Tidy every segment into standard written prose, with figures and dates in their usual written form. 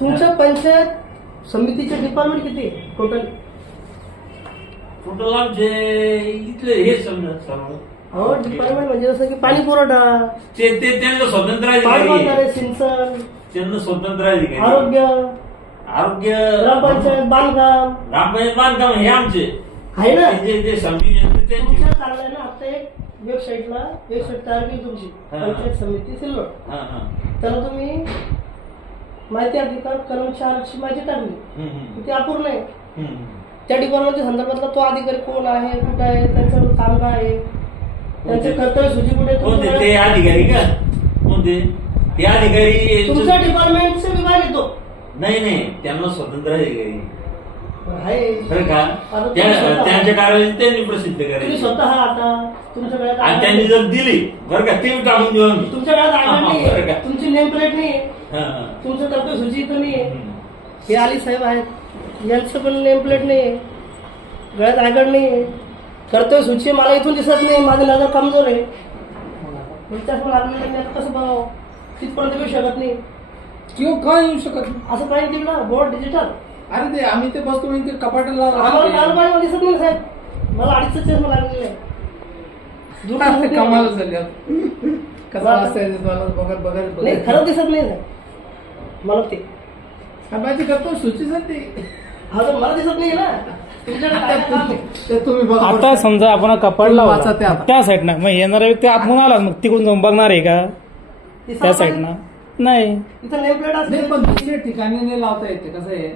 तुमच्या पंचायत समितीचे डिपार्टमेंट किती टोटल? टोटल आमचे इथले हे समजा सर्व. हो, डिपार्टमेंट म्हणजे जसं की पाणी पुरवठा, ते त्यांना स्वतंत्र पाणी अधिकारी, सिंचन, त्यांना स्वतंत्र अधिकारी, आरोग्य, ग्रामपंचायत बांधकाम, ग्रामपंचायत बांधकाम हे आमचे आहे ना. जे समिती तुमच्या चांगल्यानं आता एक वेबसाईटला वेबसाईट तयार केली तुमची पंचायत समिती सिल्लोड. त्याला तुम्ही माहिती अधिकार कर्मचाऱ्याची माहिती टाकली, ते अपूर्ण आहे. त्या डिपार्टमेंटच्या संदर्भातला तो अधिकारी कोण आहे, कुठे आहे, त्यांचं काम काय आहे, त्यांचे कर्तव्य सूची कुठे. ते अधिकारी का कोणते? ते अधिकारी तुमच्या डिपार्टमेंटचा विभाग येतो. नाही, त्यांना स्वतंत्र अधिकारी आहे बरं का. त्यांच्या कार्यालयात त्यांनी प्रसिद्ध करायची स्वतः. आता तुमच्या आणि वेळात त्यांनी जर दिली बरं का, ते टाकून देऊ आम्ही. तुमच्या वेळात आधार नाही, तुमची नेम प्लेट नाही, तुमचं तुमचं कर्तव्य सूची इथं नाही. हे आली साहेब आहेत, यांचं पण नेम प्लेट नाही, गळ्यात आगड नाही, कर्तव्य सूची मला इथून दिसत नाही, माझं नजर कमजोर आहे. त्याच्यावर लागलेलं नाही, कसं बघावं, तिथपर्यंत येऊ शकत नाही किंवा काय येऊ शकत नाही असं पाहिजे ना. Board digital. अरे ते आम्ही ते बसतो म्हणजे ते कपाटाला आम्हाला काल पाहिजे दिसत नाही साहेब, मला 2.5 चष्मा लागलेला आहे. कमाल झाली कसा बघायला नाही, खरं दिसत नाही साहेब मला. ते माहिती करतो सूचीच ते. हा, तर मला दिसत नाही ना. तुम्ही आता समजा आपण कपाट लावला त्या साईडनं, मग येणारा व्यक्ती आतून आला, मग तिकडून जाऊन बघणार आहे का त्या साईडनं? नाही. इथं नेम प्लेट असते पण दुसऱ्या ठिकाणी नाही लावता येते. कसं आहे,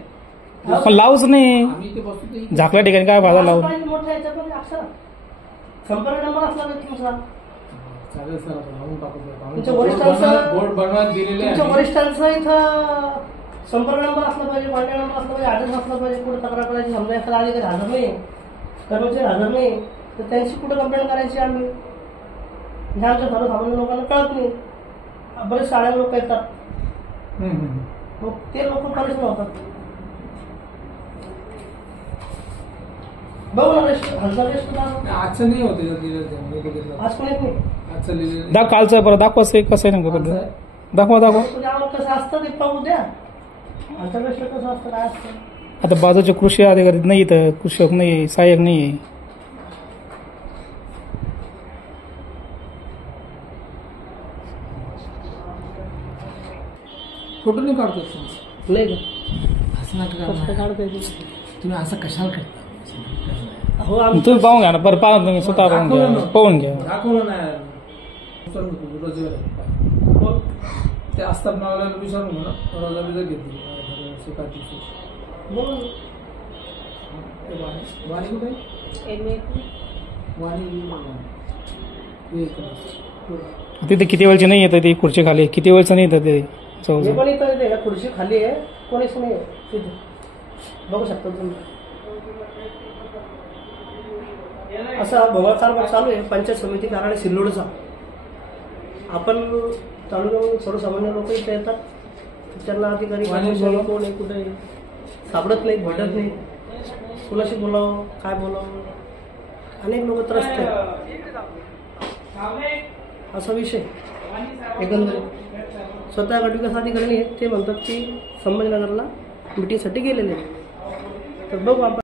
पण लावूच नाही. आम्ही ते बसतो झाकल्या ठिकाणी काय फायदा लावून? मोठ्या याच्यामध्ये अक्षर संपर्क नंबर असला पाहिजे तुमचा. चालेल सर, आपण लावून टाकू. तुमच्या वरिष्ठांचा बोर्ड बनवायला दिलेले आहे. तुमच्या वरिष्ठांचा इथं संपर्क नंबर असला पाहिजे, कॉन्टॅक्ट नंबर असला पाहिजे, ऍड्रेस असला पाहिजे. कुठे तक्रार करायची, समजा एखादा अधिकारी हजर नाही, कर्मचारी हजर नाही, तर त्यांची कुठे कंप्लेंट करायची आम्ही, हे आमच्या सर्वसामान्य लोकांना कळत नाही. बरेच शाळेत लोक येतात, मग ते लोक परेशान होतात. बघू ना आजचं नाही होते आज कोणी नाही. आजचं लिहिलेलं दाख कालचं बरं दाखवा कसं आहे नेमकं पद्धत. दाखवा कसं असतं ते पाहू द्या. आंतरराष्ट्रीय कसं असतं, काय असतं. आता बाजूचे कृषी अधिकारी नाही, तर कृषक नाही, सहाय्यक नाही. फोटो नाही काढतो नाही का? असं नका काढता तुम्ही असं कशाला करता? हो, तुम्ही पाहून घ्या ना, बरं पाहून तुम्ही स्वतः पाहून घ्या. दाखवलं नाही ते आस्थापनावाला विचारून म्हणा, रोजा बिजा घेतली वाणी कुठे तिथे किती वेळची नाही येतं ती खुर्ची खाली, किती वेळचं नाही येतं ते. पण इथं खुर्ची खाली आहे, कोणीच नाही तिथे. बघू शकता तुम्ही. असा भोंगळ कारभार चालू आहे पंचायत समिती कार्यालय सिल्लोडचा. आपण तालुक्यामधून सर्वसामान्य लोक इथे येतात, त्यांना अधिकारी कोण आहे, कुठे सापडत नाही, भेटत नाही, कुणाशी बोलावं, काय बोलावं, अनेक लोक त्रस्त आहेत. असा विषय एकंदरीत. स्वतः गट विकास अधिकारी ते म्हणतात की संभाजीनगरला मिटिंगसाठी गेलेले. तर बघू आपण.